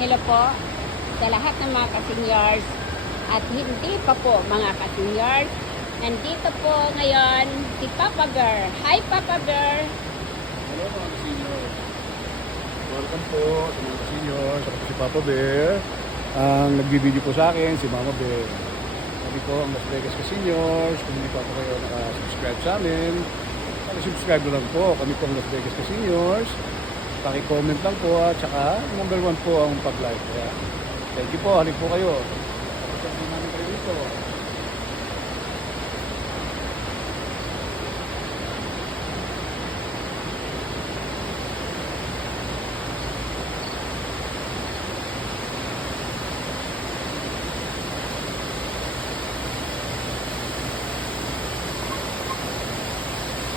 Hello po sa lahat ng mga ka-seniors at hindi pa po mga ka-seniors. Nandito po ngayon si Papa Bear. Hi Papa Bear! Hello mga ka-seniors. Welcome po sa mga ka-seniors. Ako po si Papa Bear. Ang nagbibideo po sa akin, si Mama Bear. Kami po ang Las Vegas ka-seniors. Kung hindi pa po kayo nakasubscribe sa amin, subscribe na lang po. Kami po ang Las Vegas ka-seniors. Paki-comment lang po at saka number 1 po ang pag-like. Kaya, thank you po. Halik po kayo. Pagkakas namin kayo dito.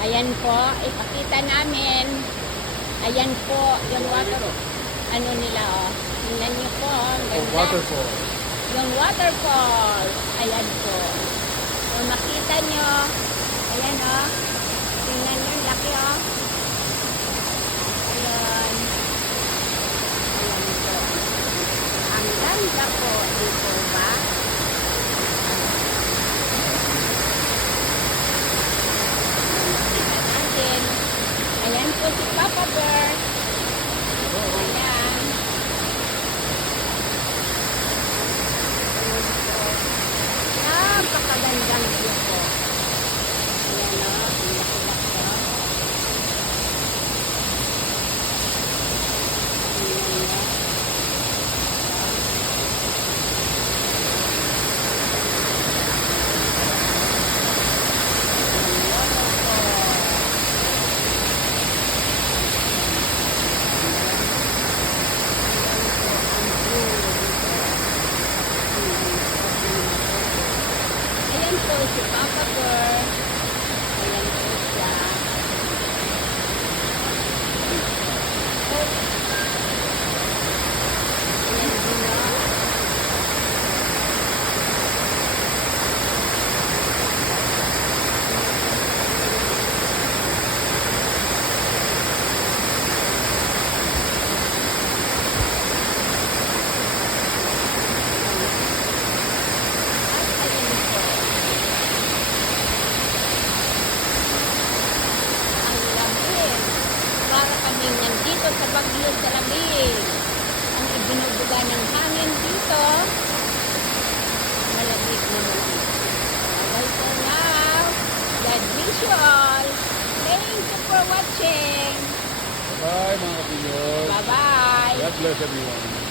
Ayan po, ipakita namin. Ayan po, yung water, ano nila oh. Tingnan niyo po, ang ganda. Waterfall. Yung waterfall. Ayan po. Kung makita nyo, ayan oh. Tingnan nyo, laki oh. Ayan. Ayan po. Ang ganda po dito ba? Makita natin. Ayan po si Papa Bear. Ayan. Napakagandang view po. Ayan o, ang laki-laki o. Ayan o. Ayan po si Papa Bear. Ayan po siya. Ayan po na. Para kaming nandito sa Baguio sa Lamig. Ang ibinubuga ng hangin dito, malamig na malamig. Bye for now. God bless you all. Thank you for watching. Bye mga ka-seniors. Bye-bye. God bless everyone.